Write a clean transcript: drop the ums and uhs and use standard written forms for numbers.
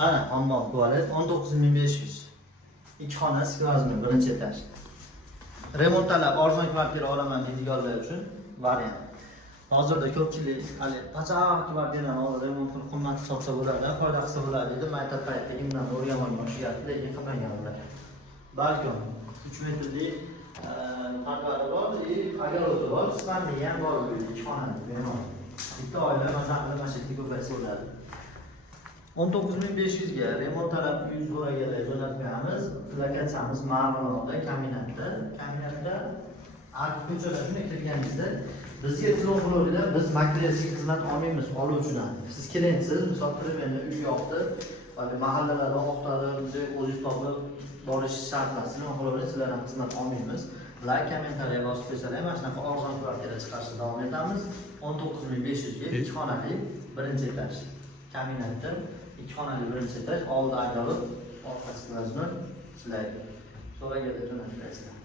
Mana hammom tualet 19500. 2 xonasi kvazmi birinchi etaj. Remont talab arzon kvartira olaman deydiganlar uchun variant. Hozirda ko'pchilik hali qachon kvartirani remont qilib qimmat sotsa bo'ladi, foyda qilsa bo'ladi deb maytap paytda imdan o'rganmoq yoshyapti, lekin qilmaganlar. Balkim 3 metrlik parvara bor, agarodi bor, spandi ham bor, 2 xonali bemalol. Bitta oila masalan masjidga ko'paysa bo'ladi. 19500 ga remont talab 100 so'raganlar jo'natmaymiz. Lokatsiyamiz Marg'ilonda, Kaminatda. Kaminatda Ark ko'chada shunday kirganingizda bizga telefon qilaverilar, biz materialsiz xizmat olmaymiz oluvchidan. Siz kelinsiz, misol qilib endi uy yoqdi, mahallalarda o'qtarib, o'zingiz topib borish shart emas. Nima qilaverasiz, sizlardan xizmat olmaymiz. Like, kommentariya yozib qo'ysalar, mana shunaqa arzon kvartira chiqarishda davom etamiz. 19500 ga 2 xonali birinchi etaj. Kaminatda 2 xonali birinchi etaj, oldi agarib, orqasi kvazmi sizlarga. So'raganlar jo'natib